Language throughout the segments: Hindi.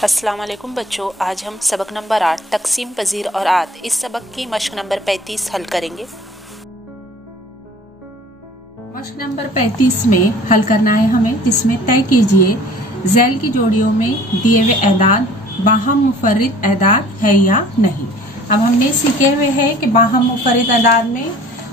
अस्सलाम वालेकुम बच्चों, आज हम सबक नंबर 8 तकसीम पजीर और आद इस सबक की मश्क नंबर 35 हल करेंगे। मश्क नंबर 35 में हल करना है हमें, जिसमें तय कीजिए झैल की जोड़ियों में दिए हुए एदाद बाहम मुफर्रिद एदाद है या नहीं। अब हमने सीखे हुए हैं कि बाहम मुफर्रिद एदाद में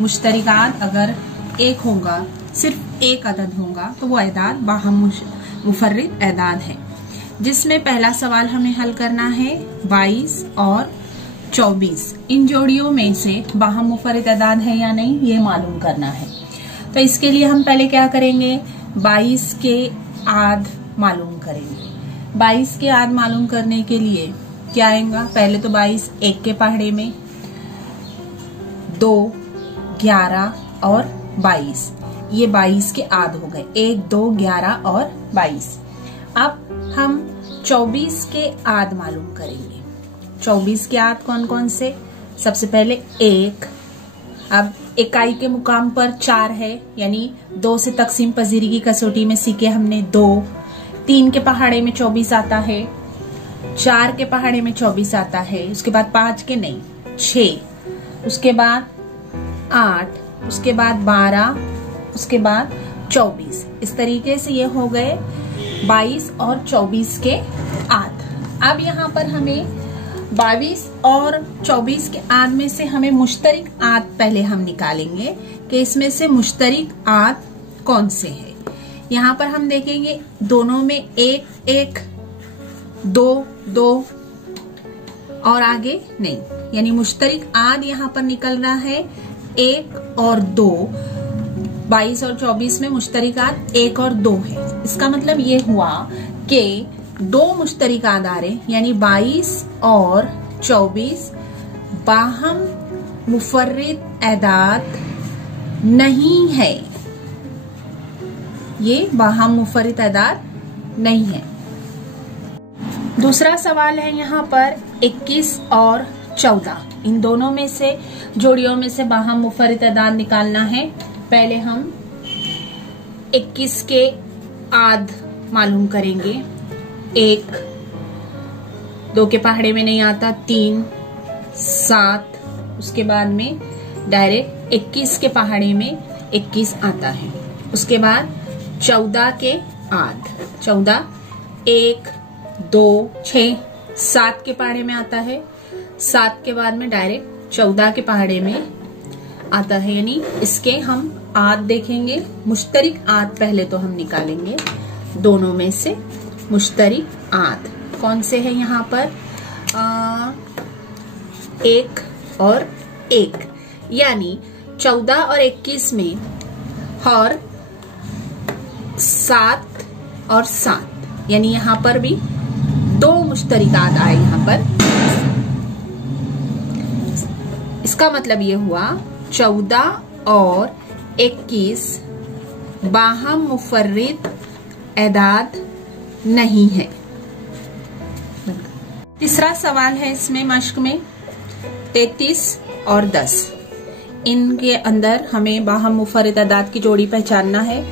मुश्तरिकात अगर एक होगा, सिर्फ एक अदद होगा तो वो एदाद बाहम मुफर्रिद एदाद है। जिसमें पहला सवाल हमें हल करना है 22 और 24 इन जोड़ियों में से बाहम मुफर्रिद एदाद है या नहीं, ये मालूम करना है। तो इसके लिए हम पहले क्या करेंगे, 22 के आद मालूम करेंगे। 22 के आद मालूम करने के लिए क्या आएगा, पहले तो 22 एक के पहाड़े में, 2, 11 और 22, ये 22 के आद हो गए, 1, 2, 11 और 22। अब हम 24 के आद मालूम करेंगे। 24 के आद कौन कौन से, सबसे पहले 1, अब इकाई के मुकाम पर 4 है, यानी 2 से तकसीम पजीरी की कसौटी में सीखे हमने 2। 3 के पहाड़े में 24 आता है, 4 के पहाड़े में 24 आता है, उसके बाद 5 के नहीं 6, उसके बाद 8, उसके बाद 12, उसके बाद 24। इस तरीके से ये हो गए 22 और 24 के आद। अब यहाँ पर हमें 22 और 24 के आद में से हमें मुश्तरिक आद पहले हम निकालेंगे कि इसमें से मुश्तरिक आद कौन से है। यहाँ पर हम देखेंगे दोनों में 1, 1, 2, 2 और आगे नहीं, यानी मुश्तरिक आद यहाँ पर निकल रहा है 1 और 2। 22 और 24 में मुश्तरिकात 1 और 2 है। इसका मतलब ये हुआ कि 2 मुश्तरिकात आ रहे, यानी 22 और 24 बाहम मुफर्रिद एदाद नहीं है, ये बाहम मुफर्रिद एदाद नहीं है। दूसरा सवाल है यहाँ पर 21 और 14 इन दोनों में से जोड़ियों में से बाहम मुफर्रिद एदाद निकालना है। पहले हम 21 के आद मालूम करेंगे। 1, 2 के पहाड़े में नहीं आता, 3, 7, उसके बाद में डायरेक्ट 21 के पहाड़े में 21 आता है। उसके बाद 14 के आद, 14, 1, 2, 6, 7 के पहाड़े में आता है, 7 के बाद में डायरेक्ट 14 के पहाड़े में आता है, यानी इसके हम आद देखेंगे। मुश्तरिक आद पहले तो हम निकालेंगे, दोनों में से मुश्तरिक आद कौन से है यहाँ पर, 1 और 1, यानी 14 और 21 में, और 7 और 7, यानी यहाँ पर भी 2 मुश्तरिक आद आए यहाँ पर। इसका मतलब ये हुआ 14 और 21 बाहम मुफर्रिद एदाद नहीं है। तीसरा सवाल है इसमें मश्क में 33 और 10 इनके अंदर हमें बाहम मुफर्रिद एदाद की जोड़ी पहचानना है,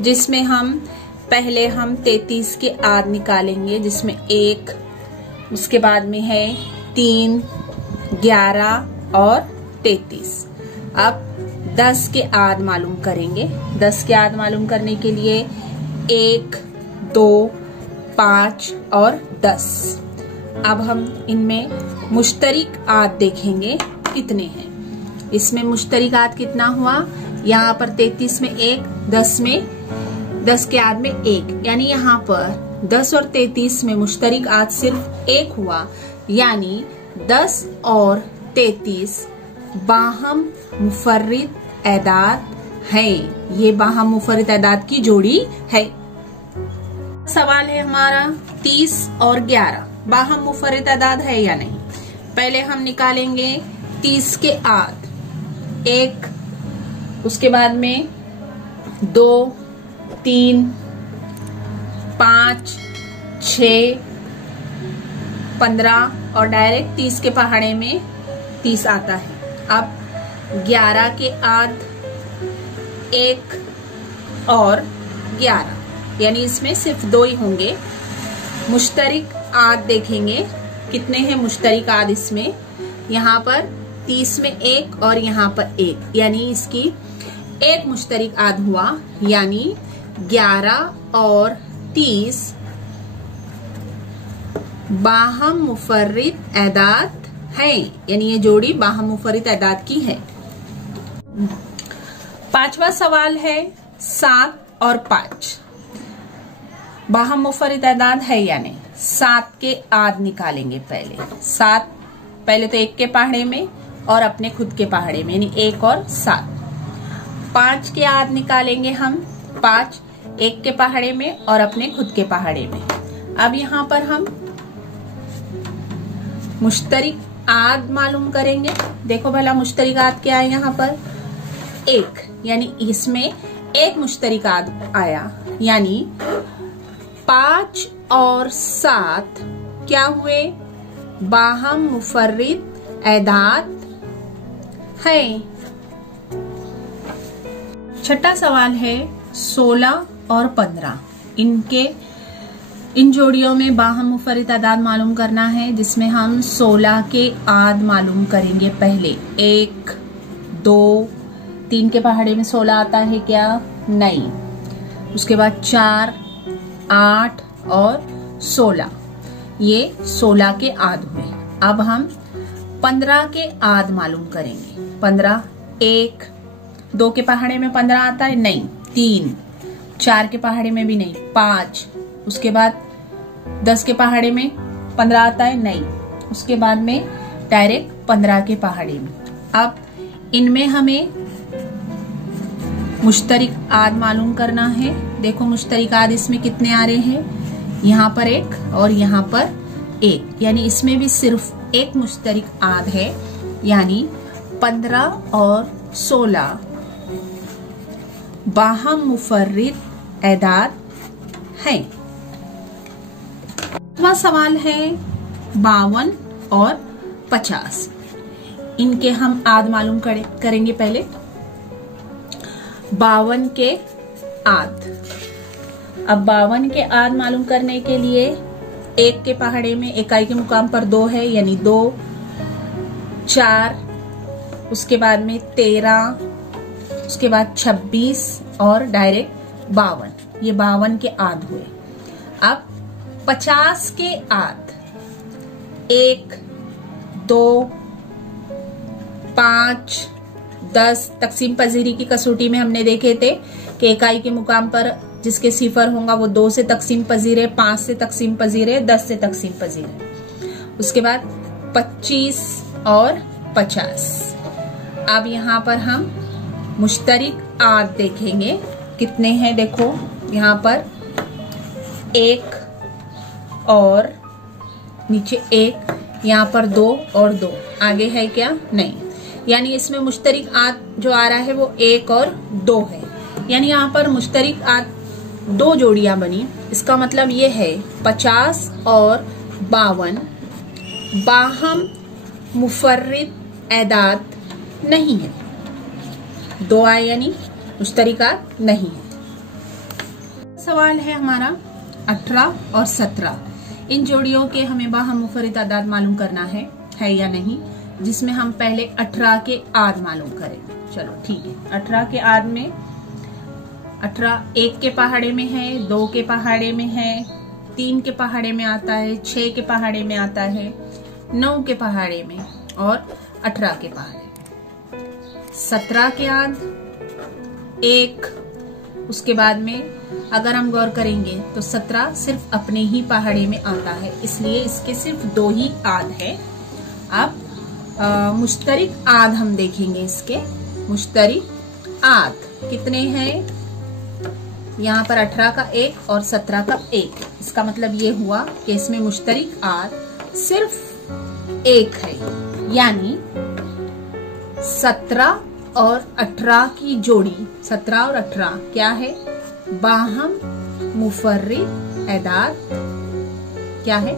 जिसमें हम पहले 33 के आद निकालेंगे, जिसमें 1, उसके बाद में है 3, 11 और 33। अब 10 के आद मालूम करेंगे। 10 के आद मालूम करने के लिए 1, 2, 5 और 10। अब हम इनमें मुश्तरिक आद देखेंगे कितने हैं। इसमें मुश्तरिक आद कितना हुआ, यहाँ पर 33 में 1, 10 के आद में 1, यानी यहाँ पर 10 और 33 में मुश्तरिक आद सिर्फ 1 हुआ, यानी 10 और 33 बाहम मुफर्रिद एदाद है। ये बाहम मुफर्रिद एदाद की जोड़ी है। सवाल है हमारा 30 और 11 बाहम मुफर्रिद एदाद है या नहीं। पहले हम निकालेंगे 30 के आद, 1, उसके बाद में 2, 3, 5, 6, 15 और डायरेक्ट 30 के पहाड़े में 30 आता है। अब 11 के आद 1 और 11, यानी इसमें सिर्फ 2 ही होंगे। मुश्तरिक आद देखेंगे कितने हैं मुश्तरिक आद इसमें। यहाँ पर 30 में 1 और यहाँ पर 1, यानी इसकी एक मुश्तरिक आद हुआ, यानी 11 और 30 बाहम मुफर्रिद एदाद है, यानी ये जोड़ी बाहम मुफर्रिद एदाद की है। 5वां सवाल है 7 और 5 बाहम मुफर्रिद एदाद है या नहीं। 7 के आद निकालेंगे पहले। 7 पहले तो 1 के पहाड़े में और अपने खुद के पहाड़े में, यानी 1 और 7। 5 के आद निकालेंगे हम। 5 1 के पहाड़े में और अपने खुद के पहाड़े में। अब यहाँ पर हम मुश्तरिक आद मालूम करेंगे। देखो भला मुश्तरिक आद क्या है यहाँ पर, 1, यानी इसमें एक मुश्तरिक आद आया, यानी 5 और 7 क्या हुए, बाहम मुफर्रिद एदाद है। छठा सवाल है 16 और 15। इन जोड़ियों में बाहम मुफर्रिद आदाद मालूम करना है, जिसमें हम 16 के आद मालूम करेंगे पहले। 1, 2, 3 के पहाड़े में 16 आता है क्या, नहीं। उसके बाद 4, 8 और 16, ये 16 के आद हुए। अब हम 15 के आद मालूम करेंगे। 15, 1, 2 के पहाड़े में 15 आता है, नहीं। 3, 4 के पहाड़े में भी नहीं। 5, उसके बाद 10 के पहाड़े में 15 आता है, नहीं। उसके बाद में डायरेक्ट 15 के पहाड़े में। अब इनमें हमें मुश्तरिक आद मालूम करना है। देखो मुश्तरिक आद इसमें कितने आ रहे हैं, यहाँ पर 1 और यहाँ पर 1, यानी इसमें भी सिर्फ एक मुश्तरिक आद है, यानी 15 और 16 बाहम मुफर्रिद एदाद है। 8वां सवाल है 52 और 50। इनके हम आद मालूम करेंगे पहले। 52 के आद। अब 52 के आद मालूम करने के लिए 1 के पहाड़े में इकाई के मुकाम पर 2 है, यानी 2, 4, उसके बाद में 13, उसके बाद 26 और डायरेक्ट 52। ये 52 के आद हुए। अब 50 के आद 1, 2, 5, 10 तकसीम पजीरी की कसौटी में हमने देखे थे कि इकाई के मुकाम पर जिसके सिफर होगा वो 2 से तकसीम पजीर है, 5 से तकसीम पजीर है, 10 से तकसीम पजीर है। उसके बाद 25 और 50। अब यहाँ पर हम मुश्तरिक आद देखेंगे कितने हैं। देखो यहाँ पर 1 और नीचे 1, यहाँ पर 2 और 2, आगे है क्या, नहीं। यानी इसमें मुश्तरिक आद जो आ रहा है वो 1 और 2 है, यानी यहाँ पर मुश्तरिक आद 2 जोड़ियां बनी। इसका मतलब ये है 50 और 52 बाहम मुफर्रिद एदाद नहीं है। 2 आए यानी मुश्तरिक आद नहीं है। सवाल है हमारा 18 और 17। इन जोड़ियों के हमें बाहम मुफर्रिद आदाद मालूम करना है या नहीं, जिसमें हम पहले 18 के आद मालूम करें। चलो ठीक है। 18 के आद में 18 1 के पहाड़े में है, 2 के पहाड़े में है, 3 के पहाड़े में आता है, 6 के पहाड़े में आता है, 9 के पहाड़े में और 18 के पहाड़े। 17 के आद 1, उसके बाद में अगर हम गौर करेंगे तो 17 सिर्फ अपने ही पहाड़े में आता है, इसलिए इसके सिर्फ 2 ही आद है। अब मुश्तरिक आद हम देखेंगे। इसके मुश्तरिक आद कितने हैं, यहाँ पर 18 का 1 और 17 का 1। इसका मतलब ये हुआ कि इसमें मुश्तरिक आद सिर्फ 1 है, यानी 17 और 18 की जोड़ी, 17 और 18 क्या है, बाहम मुफर्रिद एदाद क्या है